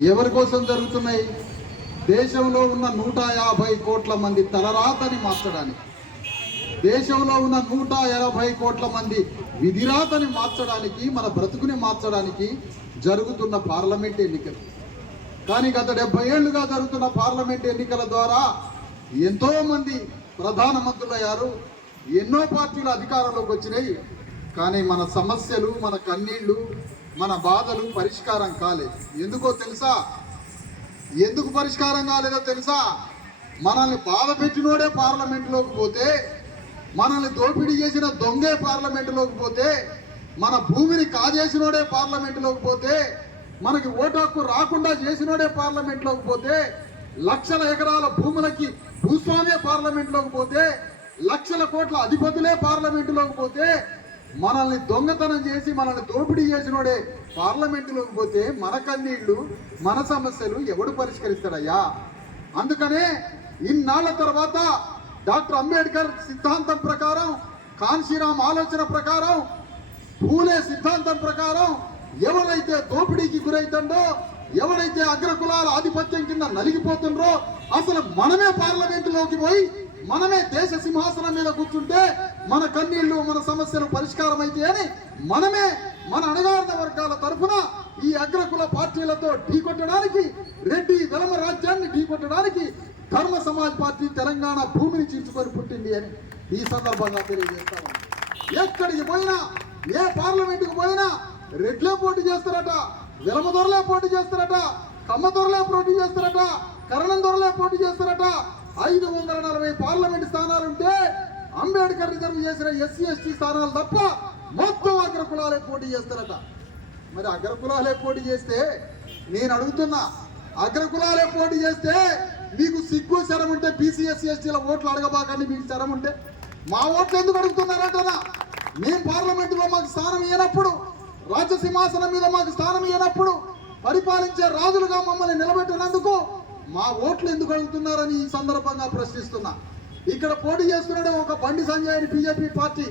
ఎవరి కోసం జరుగుతున్నాయి? దేశంలో ఉన్న 150 కోట్ల మంది తలరాతని మార్చడానికి, దేశంలో ఉన్న 180 కోట్ల మంది విధిరాతని మార్చడానికి, మన బ్రతుకుని మార్చడానికి జరుగుతున్న పార్లమెంట్ ఎన్నికలు. కానీ గత 70 ఏళ్లుగా జరుగుతున్న పార్లమెంట్ ఎన్నికల ద్వారా ఎంతో మంది ప్రధానమంత్రులయ్యారు, ఎన్నో పార్టీలు అధికారంలోకి వచ్చినాయి. కానీ మన సమస్యలు, మన కన్నీళ్లు, మన బాధలు పరిష్కారం కాలేదు. ఎందుకో తెలుసా? ఎందుకు పరిష్కారం కాలేదో తెలుసా? మనల్ని బాధ పెట్టినోడే పార్లమెంటులోకి పోతే, మనల్ని దోపిడీ చేసిన దొంగే పార్లమెంటులోకి పోతే, మన భూమిని కాజేసినోడే పార్లమెంటులోకి పోతే, మనకి ఓటు హక్కు రాకుండా చేసినోడే పార్లమెంట్లోకి పోతే, లక్షల ఎకరాల భూములకి భూస్వామ్య పార్లమెంట్లోకి పోతే, లక్షల కోట్ల అధిపతులే పార్లమెంటులోకి పోతే, మనల్ని దొంగతనం చేసి మనల్ని దోపిడీ చేసినోడే పార్లమెంటులోకి పోతే మన కన్నీళ్లు, మన సమస్యలు ఎవడు పరిష్కరిస్తాడయ్యా? అందుకనే ఇన్నాళ్ల తర్వాత డాక్టర్ అంబేద్కర్ సిద్ధాంతం ప్రకారం, కాన్షీరామ్ ఆలోచన ప్రకారం, పూలే సిద్ధాంతం ప్రకారం ఎవరైతే దోపిడీకి గురైతుందో, ఎవరైతే అగ్రకులాల ఆధిపత్యం కింద నలిగిపోతుండ్రో, అసలు మనమే పార్లమెంటులోకి పోయి మనమే దేశ సింహాసనం మీద కూర్చుంటే మన కన్నీళ్లు, మన సమస్యలు పరిష్కారం అయితే అని మనమే మన అణగారిన వర్గాల తరఫున ఈ అగ్రకుల పార్టీలతో ఢీకొట్టడానికి, రెడ్డి వెలమ రాజ్యాన్ని ఢీకొట్టడానికి ధర్మ సమాజ్ పార్టీ తెలంగాణ భూమిని చీల్చుకొని పుట్టింది అని ఈ సందర్భంగా తెలియజేస్తాము. ఎక్కడికి పోయినా, ఏ పార్లమెంటుకు పోయినా రెడ్లే పోటీ చేస్తారట, వెలమ దొరలే పోటీ చేస్తారట, కమ్మ దొరలే పోటీ చేస్తారట, కరణం దొరలే పోటీ చేస్తారట. 540 పార్లమెంట్ స్థానాలుంటే అంబేద్కర్ రిజర్వ్ చేసిన ఎస్సీ ఎస్టీ స్థానాలు తప్ప మొత్తం అగ్రకులాలే పోటీ చేస్తారట. మరి అగ్రకులాలే పోటీ చేస్తే నేను అడుగుతున్నా, అగ్రకులాలే పోటీ చేస్తే మీకు సిగ్గు శరం ఉంటే బీసీ ఎస్సీ ఎస్టీల ఓట్లు అడగబాకండి. మీకు శరం ఉంటే మా ఓట్లు ఎందుకు అడుగుతున్నారంటనా? మేము పార్లమెంటులో మాకు స్థానం ఇవ్వనప్పుడు, రాజ్య సింహాసనం మీద మాకు స్థానం ఇవ్వనప్పుడు, పరిపాలించే రాజులుగా మమ్మల్ని నిలబెట్టినందుకు మా ఓట్లు ఎందుకు అడుగుతున్నారని ఈ సందర్భంగా ప్రశ్నిస్తున్నా. ఇక్కడ పోటీ చేస్తున్నాడు ఒక బండి సంజయ్ అని బీజేపీ పార్టీ.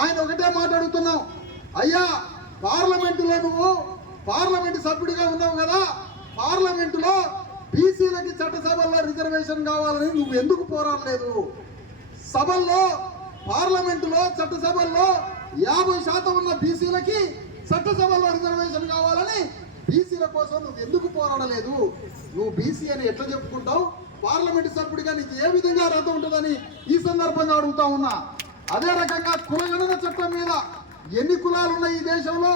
ఆయన ఒకటే మాట్లాడుతున్నాం, అయ్యా పార్లమెంటులో నువ్వు పార్లమెంటు సభ్యుడిగా ఉన్నావు కదా, పార్లమెంటులో బీసీలకి చట్టసభల్లో రిజర్వేషన్ కావాలని నువ్వు ఎందుకు పోరాడలేదు? సభల్లో, పార్లమెంటులో, చట్టసభల్లో 50% ఉన్న బీసీలకి చట్టసభల్లో రిజర్వేషన్ కావాలని బీసీల కోసం నువ్వు ఎందుకు పోరాడలేదు? నువ్వు బీసీ అని ఎట్లా చెప్పుకుంటావు? పార్లమెంటు సభ్యుడిగా నీకు ఏ విధంగా అర్హత ఉంటుందని ఈ సందర్భంగా అడుగుతా ఉన్నా. అదే రకంగా కులగణన చట్టం మీద ఎన్ని కులాలు ఉన్నాయి ఈ దేశంలో?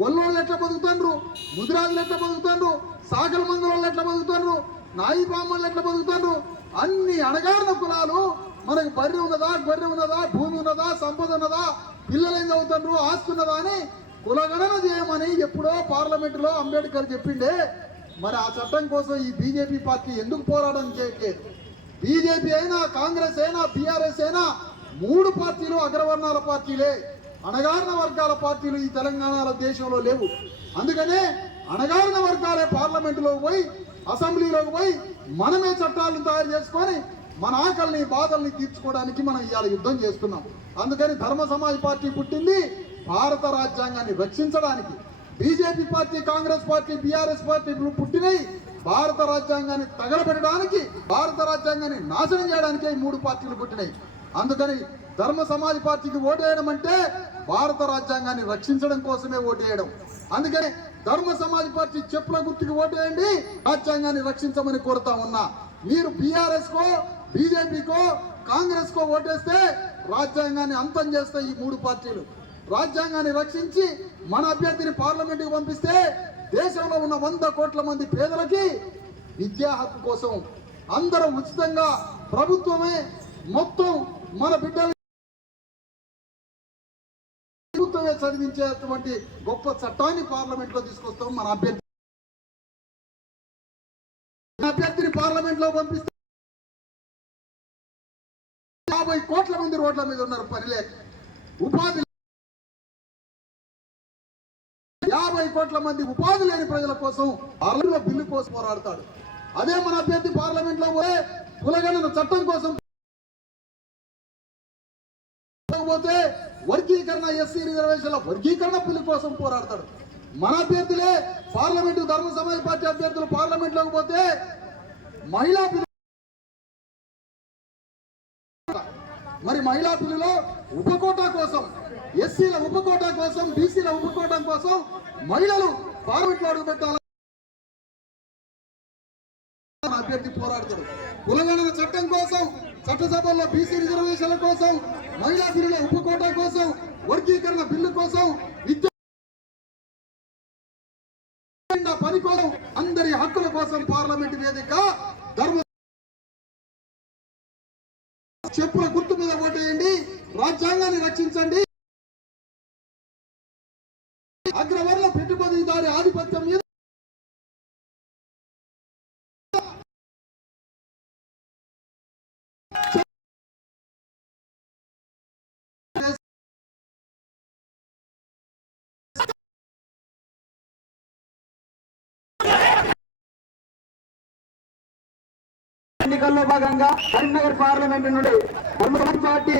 గొల్లోళ్ళు ఎట్లా బతుకుతాండ్రు, ముదిరాజులు ఎట్లా బతుకుతాండ్రు, సాగల మందుల ఎట్లా బతుకుతాండ్రు, నాయి బ్రాహ్మణులు ఎట్లా బతుకుతాండ్రు? అన్ని అణగారిన కులాలు మనకు బర్రె ఉన్నదా, గొర్రె ఉన్నదా, భూమి ఉన్నదా, సంపద ఉన్నదా, పిల్లలు ఏం చదువుతాండ్రు, ఆస్తి ఉన్నదా అని కులగణన చేయమని ఎప్పుడో పార్లమెంటులో అంబేద్కర్ చెప్పిండే. మరి ఆ చట్టం కోసం ఈ బీజేపీ పార్టీ ఎందుకు పోరాటం చేయట్లేదు? బీజేపీ అయినా, కాంగ్రెస్ అయినా, బీఆర్ఎస్ అయినా 3 పార్టీలు అగ్రవర్ణాల పార్టీలే, అణగారిన వర్గాల పార్టీలు ఈ తెలంగాణ దేశంలో లేవు. అందుకనే అణగారిన వర్గాలే పార్లమెంటులోకి పోయి, అసెంబ్లీలోకి పోయి మనమే చట్టాలను తయారు చేసుకొని మన ఆకలిని, బాధల్ని తీర్చుకోవడానికి మనం ఇవాళ యుద్ధం చేస్తున్నాం. అందుకని ధర్మ సమాజ్ పార్టీ పుట్టింది భారత రాజ్యాంగాన్ని రక్షించడానికి. BJP party, Congress party, BRS party పుట్టినవి భారత రాజ్యాంగాన్ని తగలబెట్టడానికి, భారత రాజ్యాంగాన్ని నాశనం చేయడానికే 3 పార్టీలు పుట్టినాయి. అందుకని ధర్మ సమాజ్ పార్టీకి ఓటేయడం అంటే భారత రాజ్యాంగాన్ని రక్షించడం కోసమే ఓటేయడం. అందుకని ధర్మ సమాజ్ పార్టీ చెప్పుల గుర్తుకి ఓటేయండి, రాజ్యాంగాన్ని రక్షించమని కోరుతా ఉన్నా. మీరు బీఆర్ఎస్ కో, బీజేపీకో, కాంగ్రెస్ కో ఓటేస్తే రాజ్యాంగాన్ని అంతం చేస్తాయి ఈ 3 పార్టీలు. రాజ్యాంగాన్ని రక్షించి మన అభ్యర్థిని పార్లమెంటుకు పంపిస్తే దేశంలో ఉన్న 100 కోట్ల మంది పేదలకి విద్యా హక్కు కోసం అందరూ ఉచితంగా ప్రభుత్వమే మొత్తం మన బిడ్డలు ప్రభుత్వమే చదివించేటువంటి గొప్ప చట్టాన్ని పార్లమెంట్లో తీసుకొస్తాం. మన అభ్యర్థిని పార్లమెంట్లో పంపిస్తే 50 కోట్ల మంది రోడ్ల మీద ఉన్నారు, పని లేక, ఉపాధి 50 కోట్ల మంది ఉపాధి లేని ప్రజల కోసం పార్లమెంట్లో బిల్లు కోసం పోరాడతాడు. అదే మన అభ్యర్థి పార్లమెంట్లో పోయే కులగణన చట్టం కోసం పోతే వర్గీకరణ, ఎస్సీ రిజర్వేషన్ల వర్గీకరణ బిల్లు కోసం పోరాడతాడు. మన అభ్యర్థులే పార్లమెంటు ధర్మ సమాజ్ పార్టీ అభ్యర్థులు పార్లమెంట్ లోకి పోతే మహిళా బిల్లు మరి మహిళా బిల్లులో ఉపకోటా కోసం ఎస్సీల ఉపకోటా కోసం బీసీల ఉపకోటా కోసం మహిళలు పార్లమెంట్ లో అడుగు పెట్టాలని అభ్యర్థి పోరాడతాడు. కులగణన చట్టం కోసం చట్టసభల్లో బీసీ రిజర్వేషన్ల కోసం మహిళా బిల్లుల ఉపకోటా కోసం వర్గీకరణ బిల్లు కోసం విద్య పని కోసం అందరి హక్కుల కోసం పార్లమెంట్ వేదిక ధర్మ చెప్పుల గుర్తు మీద ఓటేయండి, రాజ్యాంగాన్ని రక్షించండి. అగ్రవర్ణ పెట్టుబడిదారి ఆధిపత్యం మీద ఎన్నికల్లో భాగంగా కరీంనగర్ పార్లమెంట్ నుండి ధర్మ సమాజ్ పార్టీ